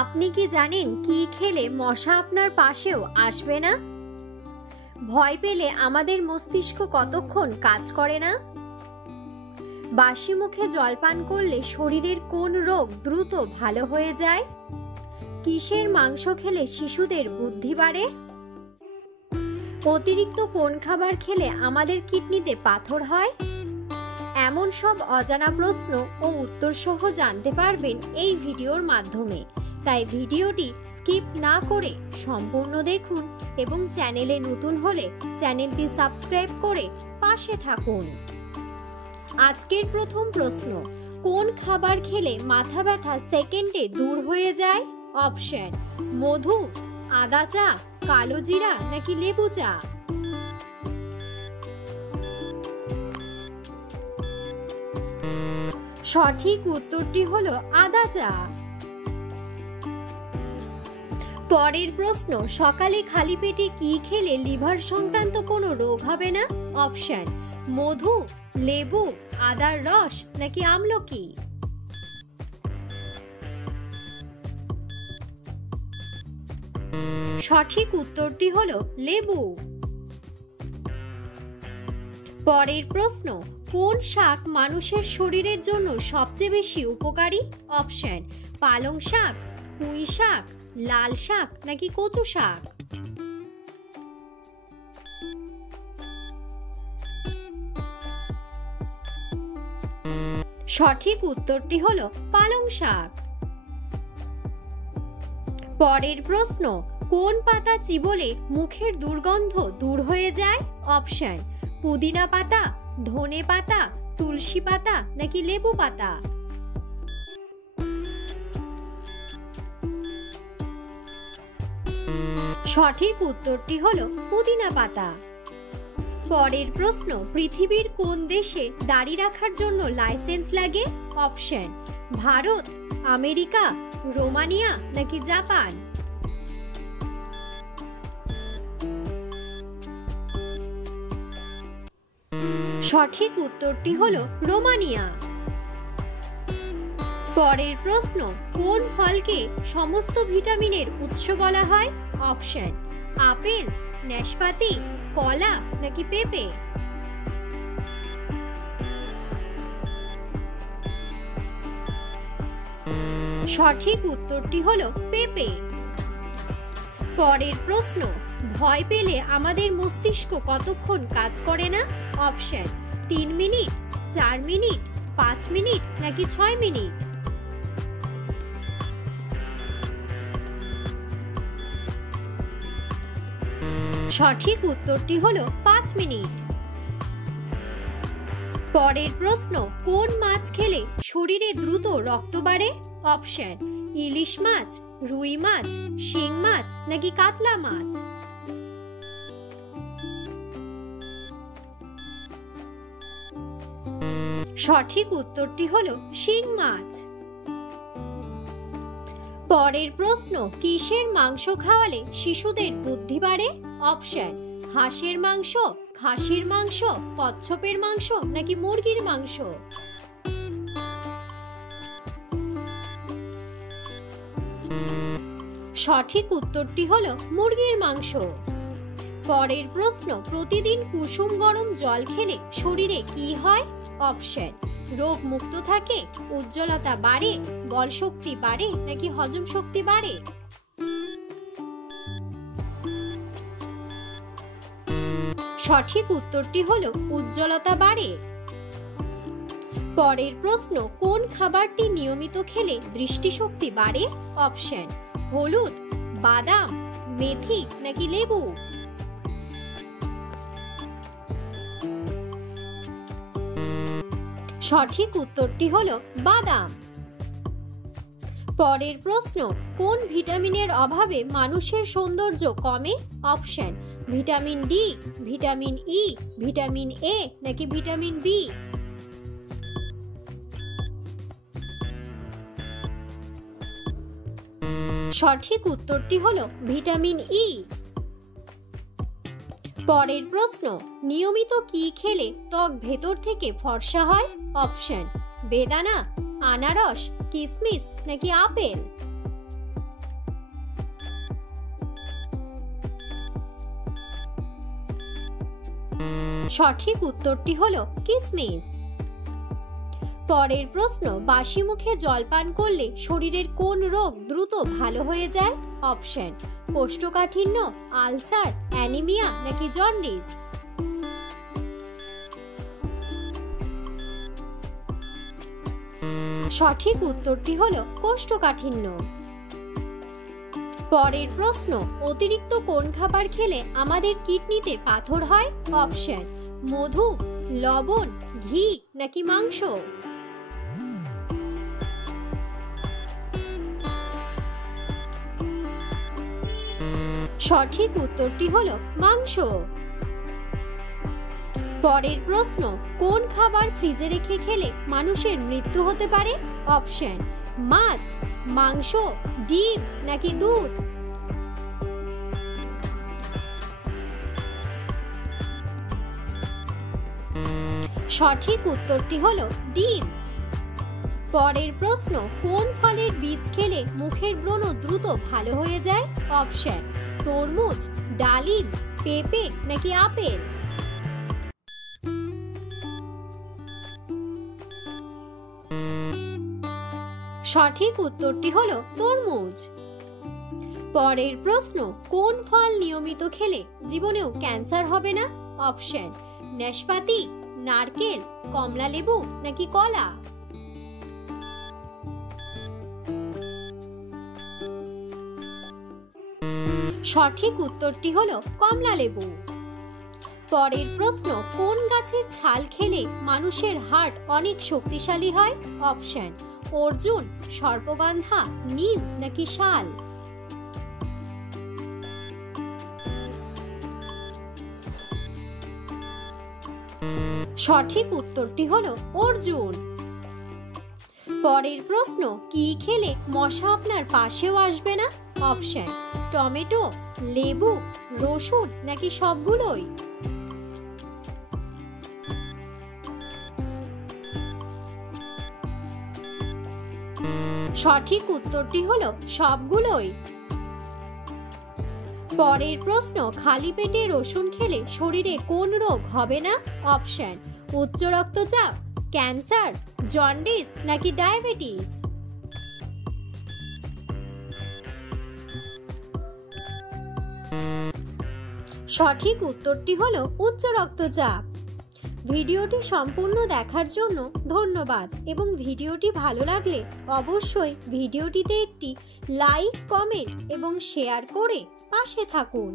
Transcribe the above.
আপনি কি জানেন কি খেলে মশা আপনার পাশেও আসবে না? ভয় পেলে আমাদের মস্তিষ্ক কতক্ষণ কাজ করে না? বাসি মুখে জলপান করলে শরীরের কোন রোগ দ্রুত ভালো হয়ে যায়? কিসের মাংস খেলে শিশুদের বুদ্ধি বাড়ে? অতিরিক্ত কোন খাবার খেলে আমাদের কিডনিতে পাথর হয়? এমন সব অজানা প্রশ্ন ও উত্তর সহ জানতে পারবেন এই ভিডিওর মাধ্যমে। তাই ভিডিওটি স্কিপ না করে সম্পূর্ণ দেখুন এবং চ্যানেলে নতুন হলে চ্যানেলটি সাবস্ক্রাইব করে পাশে থাকুন। আজকের প্রথম প্রশ্ন, কোন খাবার খেলে মাথা ব্যথা সেকেন্ডে দূর হয়ে যায়? অপশন: মধু, আদা চা, কালো জিরা নাকি লেবু চা? সঠিক উত্তরটি হলো আদা চা। পরের প্রশ্ন, সকালে খালি পেটে কি খেলে লিভার সংক্রান্ত কোনো রোগ হবে না? অপশন: মধু, লেবু, আদার রস নাকি আমলকি? সঠিক উত্তরটি হলো লেবু। পরের প্রশ্ন, কোন শাক মানুষের শরীরের জন্য সবচেয়ে বেশি উপকারী? অপশন: পালং শাক, পুঁই শাক, লাল শাক নাকি কচু শাক? সঠিক উত্তরটি হলো পালং শাক। পরের প্রশ্ন, কোন পাতা চিবোলে মুখের দুর্গন্ধ দূর হয়ে যায়? অপশন: পুদিনা পাতা, ধনে পাতা, তুলসী পাতা নাকি লেবু পাতা? সঠিক উত্তরটি হলো পুদিনা পাতা। পরের প্রশ্ন, পৃথিবীর কোন দেশে দাড়ি রাখার জন্য লাইসেন্স লাগে? অপশন: ভারত, আমেরিকা, রোমানিয়া নাকি জাপান? সঠিক উত্তরটি হলো রোমানিয়া। পরের প্রশ্ন, কোন ফলকে সমস্ত ভিটামিনের উৎস বলা হয়? অপশন: আপেল, নাশপাতি, কলা নাকি পেঁপে? সঠিক উত্তরটি হলো পেঁপে। পরের প্রশ্ন, ভয় পেলে আমাদের মস্তিষ্ক কতক্ষণ কাজ করে না? অপশন: 3 মিনিট, 4 মিনিট, 5 মিনিট নাকি 6 মিনিট? সঠিক উত্তরটি হলো 5 মিনিট। পরের প্রশ্ন, কোন মাছ খেলে শরীরে দ্রুত রক্ত বাড়ে? অপশন: ইলিশ মাছ, রুই মাছ, শিং মাছ নাকি কাতলা মাছ? সঠিক উত্তরটি হলো শিং মাছ। পরের প্রশ্ন, কিসের মাংস খাওয়ালে শিশুদের বুদ্ধি বাড়ে? অপশন: হাঁসের মাংস, খাসির মাংস, কচ্ছপের মাংস নাকি মুরগির মাংস? সঠিক উত্তরটি হলো মুরগির মাংস। পরের প্রশ্ন, প্রতিদিন কুসুম গরম জল খেলে শরীরে কি হয়? অপশন: রোগ মুক্ত থাকে, উজ্জ্বলতা বাড়ে, বল শক্তি বাড়ে নাকি হজম শক্তি বাড়ে? সঠিক উত্তরটি হলো উজ্জ্বলতা বাড়ে। পরের প্রশ্ন, কোন খাবারটি নিয়মিত খেলে দৃষ্টিশক্তি বাড়ে? অপশন: হলুদ, বাদাম, মেথি নাকি লেবু? সঠিক উত্তরটি হলো বাদাম। পরের প্রশ্ন, কোন ভিটামিনের অভাবে মানুষের সৌন্দর্য কমে? Option: vitamin D, vitamin E, vitamin A নাকি ভিটামিন বি? সঠিক উত্তরটি হলো ভিটামিন ই। পরের প্রশ্ন, নিয়মিত কি খেলে ত্বক ভেতর থেকে ফর্সা হয়? অপশন: বেদানা, আনারস, কিশমিশ নাকি আপেল? সঠিক উত্তরটি হলো কিসমিস। পরের প্রশ্ন, বাসি মুখে জল পান করলে শরীরের কোন রোগ দ্রুত ভালো হয়ে যায়? অপশন, কোষ্ঠকাঠিন্য, আলসার, অ্যানিমিয়া নাকি জন্ডিস। সঠিক উত্তরটি হলো কোষ্ঠকাঠিন্য। পরের প্রশ্ন, অতিরিক্ত কোন খাবার খেলে আমাদের কিডনিতে পাথর হয়? অপশন, মধু, লবণ, ঘি নাকি মাংস। সঠিক উত্তরটি হলো মাংস। পরের প্রশ্ন, কোন খাবার ফ্রিজে রেখে খেলে মানুষের মৃত্যু হতে পারে? অপশন, মাছ, মাংস, ডিম নাকি দুধ। সঠিক উত্তরটি হলো ডিম। পরের প্রশ্ন, কোন ফলের বীজ খেলে মুখের ব্রণ দ্রুত ভালো হয়ে যায়? অপশন, তরমুজ, ডালিম, পেঁপে নাকি আপেল। সঠিক উত্তরটি হলো তরমুজ। পরের প্রশ্ন, কোন ফল নিয়মিত খেলে জীবনেও ক্যান্সার হবে না? অপশন, নাশপাতি, নারকেল, কমলালেবু নাকি কলা। সঠিক উত্তরটি হলো কমলালেবু। পরের প্রশ্ন, কোন গাছের ছাল খেলে মানুষের হার্ট অনেক শক্তিশালী হয়? অপশন, অর্জুন, সর্পগন্ধা, নিম নাকি শাল। সঠিক উত্তরটি হলো অর্জুন। পরের প্রশ্ন, কি খেলে মশা আপনার পাশেও আসবে না? অপশন, টমেটো, লেবু, রসুন নাকি সবগুলোই। সঠিক উত্তরটি হলো সবগুলোই। পরের প্রশ্ন, খালি পেটে রসুন খেলে শরীরে কোন রোগ হবে না? অপশন, উচ্চ রক্তচাপ, ক্যান্সার, জন্ডিস নাকি ডায়াবেটিস। সঠিক উত্তরটি হলো উচ্চ রক্তচাপ। ভিডিওটি সম্পূর্ণ দেখার জন্য ধন্যবাদ এবং ভিডিওটি ভালো লাগলে অবশ্যই ভিডিওটিতে একটি লাইক, কমেন্ট এবং শেয়ার করে পাশে থাকুন।